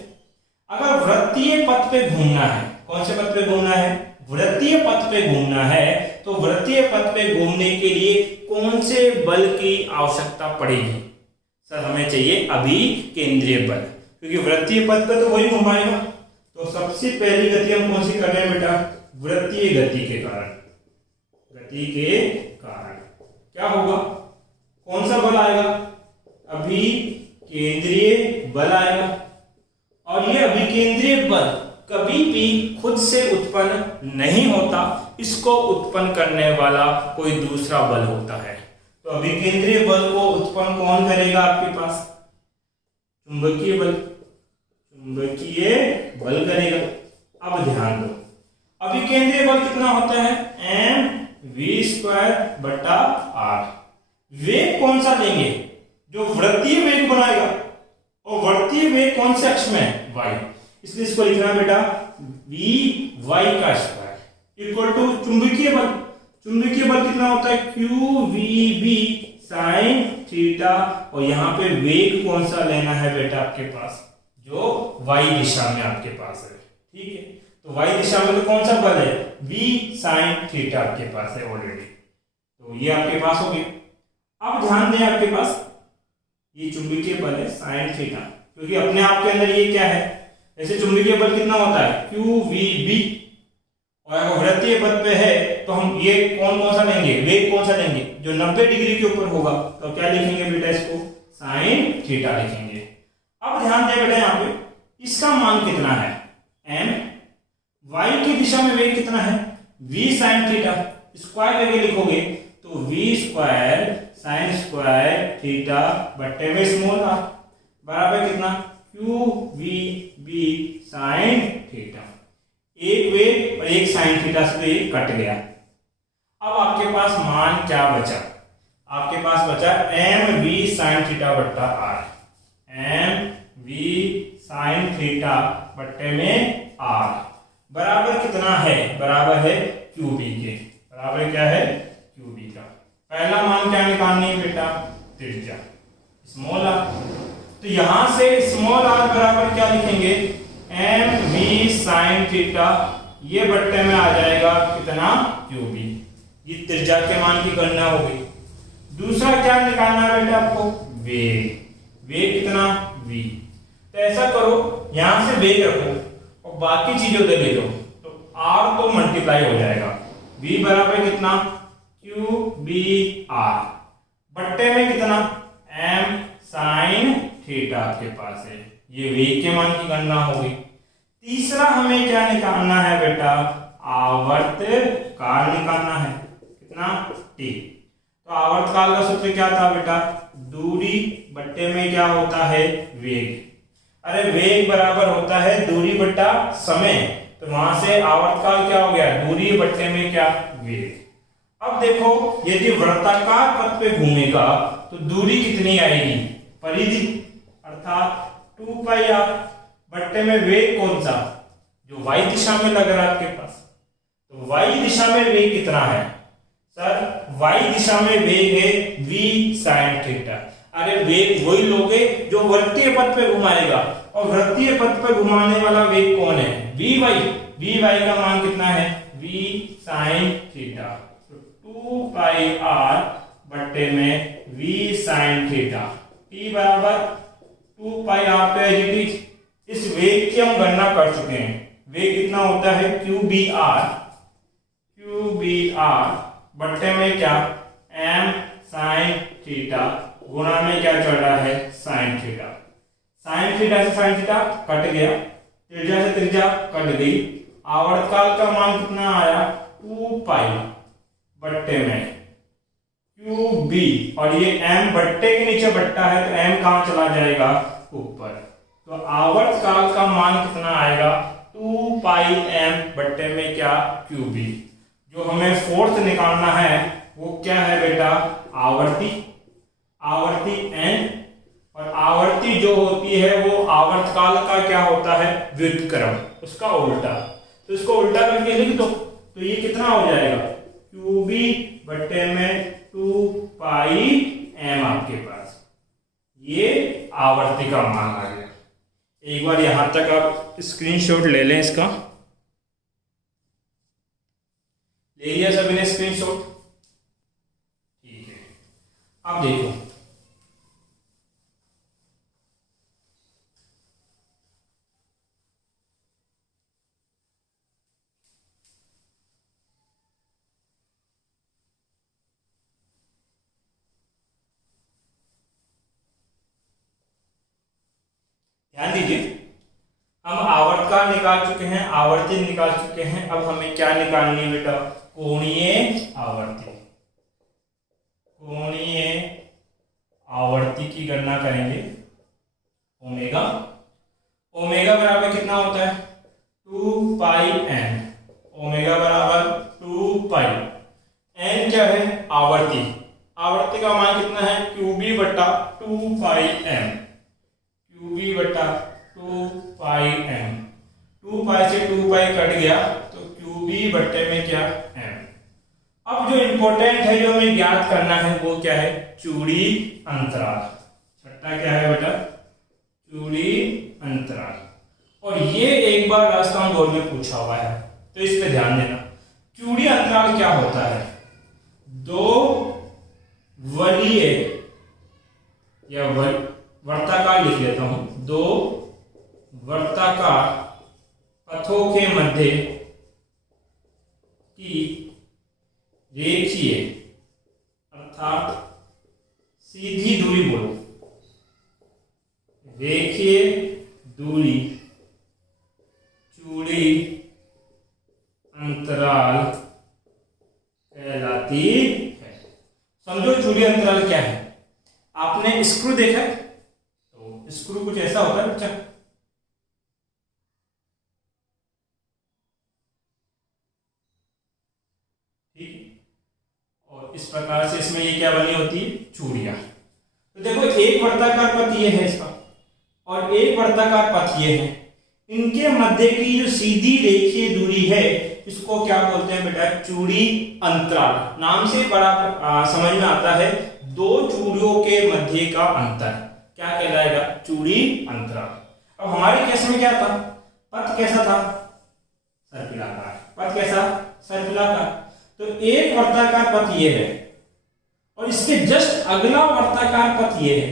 अगर वृत्तीय पथ पे घूमना है, कौन से पथ पे घूमना है? वृत्तीय पथ पे घूमना है, तो वृत्तीय पथ पे घूमने के लिए कौन से बल की आवश्यकता पड़ेगी? सर हमें चाहिए अभिकेंद्रीय बल, क्योंकि वृत्तीय पथ पे तो वही घुमाएगा। तो सबसे पहली गति हम कौन सी कर रहे हैं बेटा? वृत्तीय गति के कारण। गति के कारण क्या होगा? कौन सा बल आएगा? अभिकेंद्रीय बल आएगा। और ये अभिकेंद्रीय बल कभी भी खुद से उत्पन्न नहीं होता, इसको उत्पन्न करने वाला कोई दूसरा बल होता है। तो अभिकेंद्रीय बल को उत्पन्न कौन करेगा आपके पास? चुंबकीय बल। चुंबकीय बल करेगा। अब ध्यान दो, अभिकेंद्रीय बल कितना होता है? mv²/r। वेग कौन सा लेंगे? जो वृत्तीय वेग बनाएगा। और वृत्तीय वेग कौन से अक्ष में? y। इसलिए इसको लिखना है बेटा vy² इक्वल टू चुंबकीय बल। चुंबकीय बल कितना होता है? qvb sin theta. और यहाँ पे वेग कौन सा लेना है बेटा आपके पास? जो y दिशा में आपके पास है। ठीक है, तो y दिशा में तो कौन सा बल है? v sin थीटा आपके पास है ऑलरेडी। तो ये आपके पास हो गया। अब ध्यान दें, आपके पास ये चुंबकीय बल है sin थीटा, क्योंकि अपने आप के अंदर ये क्या है? ऐसे चुंबकीय बल कितना होता है? qvb। और अगर वृत्तीय पथ पे है तो हम ये कौन सा लेंगे? वेग कौन सा लेंगे? जो 90 डिग्री के ऊपर होगा। तो क्या लिखेंगे बेटा? इसको sin थीटा लिखेंगे। अब ध्यान दें बेटा, यहाँ पे इसका मान कितना है? m। y की दिशा में वेग कितना है? v sin theta. स्क्वायर करके लिखोगे तो v² sin² थीटा बट्टे में स्मॉल r बराबर कितना? qvb sin theta. एक वेग और एक sin थीटा से ये कट गया। अब आपके पास मान क्या बचा? आपके पास बचा mv sin थीटा बट्टा r। mv sin थीटा बट्टे में r बराबर कितना है? बराबर है qb के। बराबर क्या है? qb का। पहला मान क्या निकालनी है बेटा? त्रिज्या स्मॉल r। तो यहां से स्मॉल r बराबर क्या लिखेंगे? mv sin थीटा, ये बट्टे में आ जाएगा कितना? qb। ये त्रिज्या के मान की गणना हो गई। दूसरा क्या निकालना है बेटा आपको? वेग। वेग कितना? v। तो ऐसा करो, यहां से वेग रखो और बाकी चीजों से ले लो, तो r तो मल्टीप्लाई हो जाएगा। v बराबर कितना? qbr बट्टे में कितना? m sin थीटा आपके पास है। ये वेग के मान की गणना हो गई। तीसरा हमें क्या निकालना है बेटा? आवर्त काल निकालना है। कितना? t। तो आवर्त काल का सूत्र क्या था बेटा? दूरी बट्टे में क्या होता है? वेग। अरे वेग बराबर होता है दूरी बट्टा समय, तो वहां से आवर्त काल क्या हो गया? दूरी बट्टे में क्या? वेग। अब देखो, यदि वृत्ताकार पथ पे घूमेगा तो दूरी कितनी आएगी? परिधि, अर्थात 2πr बट्टे में वेग कौन सा? जो y दिशा में लग रहा है आपके पास। तो y दिशा में वेग कितना है? सर y दिशा में वेग है v sin थीटा। अरे वेग वही लोगे जो वृत्तीय पथ पे घुमाएगा, और वृत्तीय पथ पे घुमाने वाला वेग कौन है? vy का मान कितना है? v sin theta. 2πr बट्टे में v sin थीटा। t बराबर 2πr पे एजिटिव। इस वेग की हम गणना कर चुके हैं। वेग कितना होता है? qbr बट्टे में क्या? m sin थीटा गुणा में क्या चल रहा है? sin theta. sin थीटा से sin थीटा कट गया, त्रिज्या से त्रिज्या कट गई। आवर्तकाल का मान कितना आया? 2π बट्टे में qb, और ये m बट्टे के नीचे बट्टा है तो m कहां चला जाएगा? ऊपर। तो आवर्तकाल का मान कितना आएगा? 2πm बट्टे में क्या? qb। जो हमें फोर्थ निकालना है वो क्या है बेटा? आवर्ती। आवर्ती n, और आवर्ती जो होती है वो आवर्तकाल का क्या होता है? व्युत्क्रम, उसका उल्टा। तो इसको उल्टा करके लिख दो तो ये कितना हो जाएगा? qb बट्टे में 2πm आपके पास। ये आवर्ती का मान आ गया। एक बार यहां तक आप स्क्रीनशॉट ले लें इसका। ले लिया सभी ने स्क्रीनशॉट? ठीक है, अब देखो ध्यान दीजिए, हम आवर्तकाल निकाल चुके हैं, आवर्ती निकाल चुके हैं। अब हमें क्या निकालनी है बेटा? कोणीय आवर्ती। कोणीय आवर्ती की गणना करेंगे। ओमेगा, ओमेगा बराबर कितना होता है? 2 पाई एन। ओमेगा बराबर 2 पाई। एन क्या है? आवर्ती। आवर्ती का मान कितना है? क्यूबी बटा 2 पाई एम। क्यूबी बटा 2 पाई एम। 2 पाई से 2 पाई कट गया तो क्यूबी बट्टे में क्या? एम। अब जो इंपॉर्टेंट है, जो हमें ज्ञात करना है, वो क्या है? चूड़ी अंतराल। छठा क्या है बेटा? चूड़ी अंतराल। और ये एक बार राजस्थान बोर्ड में पूछा हुआ है, तो इस पे ध्यान देना। चूड़ी अंतराल क्या होता है? दो वलीय या वर्ताकार लिख लेता हूं, दो वर्ताकार पथों के मध्य की रेखीय अर्थात सीधी दूरी, बोलो रेखीय दूरी चूड़ी अंतराल कहलाती है। समझो चूड़ी अंतराल क्या है। आपने स्क्रू देखा है? तो स्क्रू कुछ ऐसा होता है बच्चा, ठीक। और इस प्रकार से इसमें ये क्या बनी होती है? चूड़ियां। तो देखो, एक वर्ताकार पथ ये है इसका और एक वर्ताकार पथ ये है। इनके मध्य की जो सीधी रेखीय दूरी है, इसको क्या बोलते हैं बेटा? चूड़ी अंतराल। नाम से बड़ा समझ में आता है, दो चूड़ियों के मध्य का अंतर क्या कहलाएगा? चूड़ी अंतराल। अब हमारे केस में क्या था? पथ कैसा था? सर्पिलाकार। पथ कैसा? सर्पिलाकार। तो एक वर्ताकार पथ ये है और इसके जस्ट अगला वर्ताकार पथ ये है।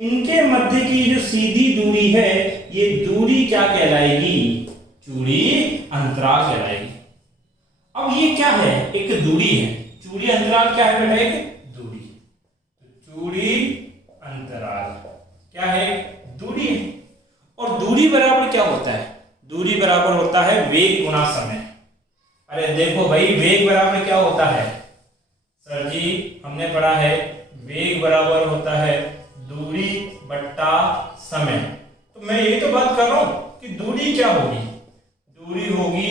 इनके मध्य की जो सीधी दूरी है, ये दूरी क्या कहलाएगी? चूड़ी अंतराल कहलाएगी। अब ये क्या है? एक दूरी है। चूड़ी अंतराल क्या है बेटा? एक दूरी। तो चूड़ी अंतराल क्या है? दूरी है। और दूरी बराबर क्या होता है? दूरी बराबर होता है वेग गुणा समय। अरे देखो भाई, वेग बराबर क्या होता है? सर जी हमने पढ़ा है, वेग बराबर होता है दूरी बट्टा समय। तो मैं यही तो बात कर रहा हूं कि दूरी क्या होगी? दूरी होगी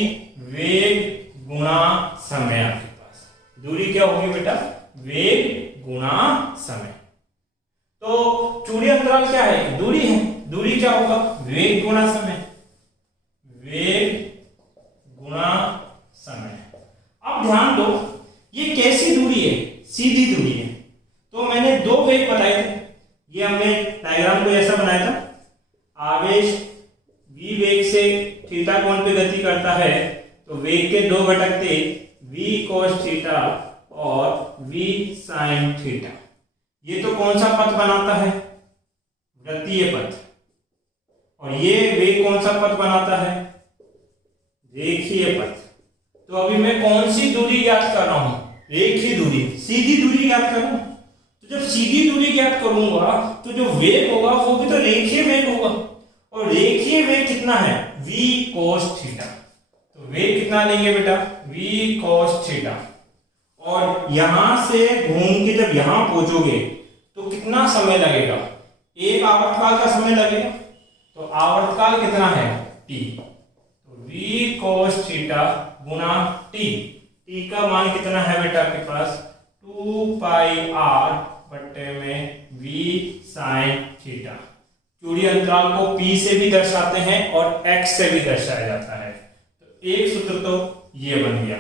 वेग गुणा समय। आपके पास दूरी क्या होगी बेटा? वेग गुणा समय। तो चूड़ी अंतराल क्या है? दूरी है। दूरी क्या होगा? वेग गुणा समय। वेग गुणा समय। अब ध्यान दो, ये कैसी दूरी है? सीधी दूरी है। तो मैंने दो वेग बताए थे। ये हमने डायग्राम को ऐसा बनाया था, आवेश v वेग से थीटा कोण पे गति करता है, तो वेग के दो घटक थे, v cos थीटा और v sin थीटा। ये तो कौन सा पथ बनाता है? वृत्तीय पथ। और ये वेग कौन सा पथ बनाता है? रेखीय पथ। तो अभी मैं कौन सी दूरी ज्ञात कर रहा हूं? रेखीय दूरी, सीधी दूरी ज्ञात कर रहा हूं। तो जब सीधी दूरी ज्ञात करूंगा तो जो वेग होगा वो भी तो रेखीय वेग होगा। और रेखीय वेग कितना है? v cos theta. तो वेग कितना लेंगे बेटा? v cos theta. और यहां से घूम के जब यहां पहुंचोगे तो कितना समय लगेगा? एक आवर्तकाल का समय लगेगा। तो आवर्तकाल कितना है? t। तो v cos थीटा गुना t। t का मान कितना है बेटा आपके पास? 2 पाई r बट्टे में v sin थीटा। चूड़ी अंतराल को p से भी दर्शाते हैं और x से भी दर्शाया जाता है। तो एक सूत्र तो ये बन गया।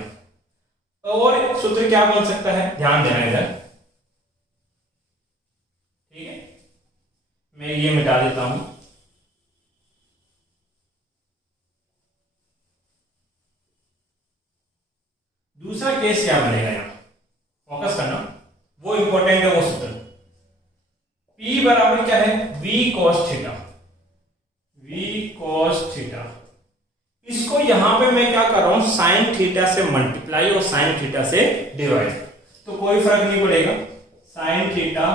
और एक सूत्र क्या बन सकता है? ध्यान देना इधर, ठीक है। मैं ये मिटा देता हूं। केस क्या बनेगा, यहाँ फोकस करना, वो इंपॉर्टेंट है वो सूत्र। P बराबर क्या है, V cos theta, V cos theta. इसको यहां पे मैं क्या कर रहा हूं, साइन थीटा से मल्टीप्लाई और साइन थीटा से डिवाइड, तो कोई फर्क नहीं पड़ेगा, साइन थीटा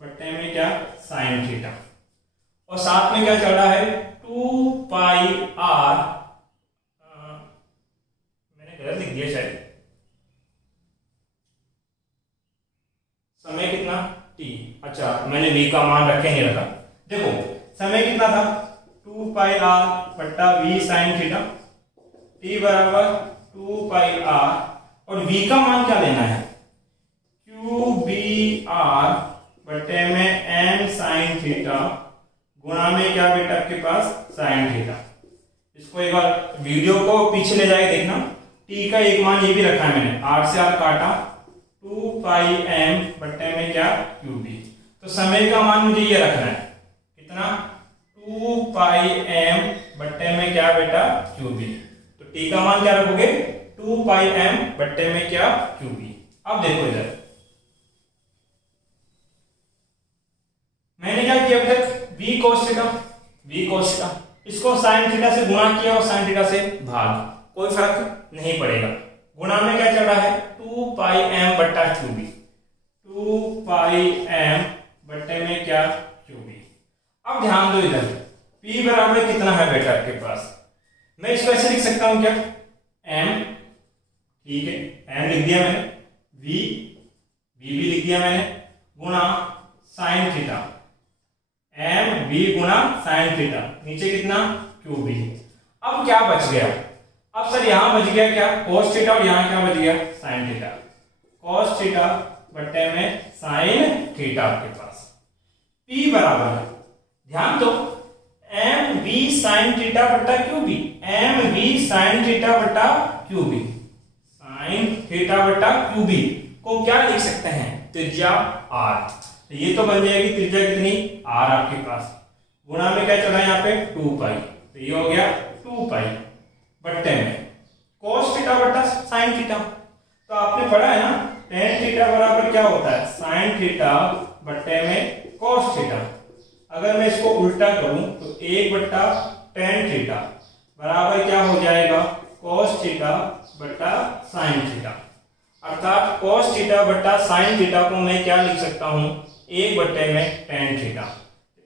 बट्टे में क्या, साइन थीटा, और साथ में क्या चल रहा है, 2 पाई r, मैंने गलत लिख दिया शायद, समय कितना t, अच्छा मैंने v का मान रखे नहीं रखा, देखो समय कितना था 2 पाई r बट्टा v साइन थीटा, t बराबर 2 पाई r, और v का मान क्या लेना है, qbr बट्टे में m साइन थीटा गुणा में क्या बेटा आपके पास, साइन थीटा। इसको एक बार वीडियो को पीछे ले जाके देखना, t का एक मान ये भी रखा है मैंने, r से r काटा, 2 पाई m बट्टे में क्या, qb, तो समय का मान मुझे ये रखना है, कितना, 2 पाई m बट्टे में क्या बेटा, qb, तो t का मान क्या रखोगे, 2 पाई m बट्टे में क्या, qb। अब देखो इधर मैंने क्या किया अभी तक, v cos theta, v cos theta, इसको sin थीटा से गुणा किया और sin थीटा से भाग, कोई फर्क नहीं पड़ेगा, गुणा में क्या चल रहा है, 2 पाई m बट्टा qb, 2 पाई m बट्टे में क्या, qb। अब ध्यान दो इधर, p बराबर कितना है बेटा आपके पास, मैं इसको ऐसे लिख सकता हूं क्या, m, ठीक है m लिख दिया मैंने, v भी लिख दिया मैंने, गुणा साइन थीटा, m v गुणा साइन थीटा, नीचे कितना, qb। अब क्या बच गया, अब सर यहां बच गया क्या, cos थीटा, और यहां क्या बच गया, साइन थीटा, cos थीटा बट्टे में साइन थीटा आपके पास। p बराबर, ध्यान दो, m v साइन थीटा बट्टा qb, m v sine theta बट्टा qb, साइन थीटा बट्टा qb को क्या लिख सकते हैं, त्रिज्या r, तो ये तो बन जाएगी त्रिज्या कितनी, r आपके पास, गुणा में क्या चला यहाँ पे, 2 पाई, तो ये हो गया 2 पाई बट्टे में cos थीटा बट्टा साइन थीटा, तो आपने पढ़ा है ना, tan थीटा बराबर क्या होता है, साइन थीटा बट्टे में cos थीटा। अगर मैं इसको उल्टा करूं तो 1 बट्टा tan थीटा बराबर क्या हो जाएगा, cos थीटा बट्टा साइन थीटा, अर्थात cos थीटा बट्टा साइन थीटा को मैं क्या लिख सकता हूं, 1 बट्टे में tan थीटा,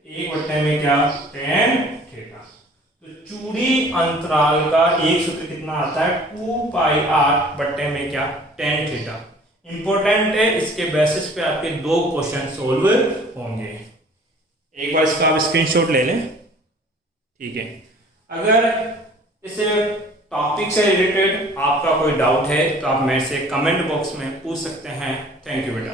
1 बट्टे में क्या, tan थीटा। तो चूड़ी अंतराल का एक सूत्र कितना आता है, 2 पाई r बट्टे में क्या, tan थीटा। इंपॉर्टेंट है, इसके बेसिस पे आपके 2 क्वेश्चन सोल्व होंगे। एक बार इसका आप स्क्रीनशॉट ले लें, ठीक है। अगर इस टॉपिक से रिलेटेड आपका कोई डाउट है तो आप मेरे से कमेंट बॉक्स में पूछ सकते हैं। थैंक यू बेटा।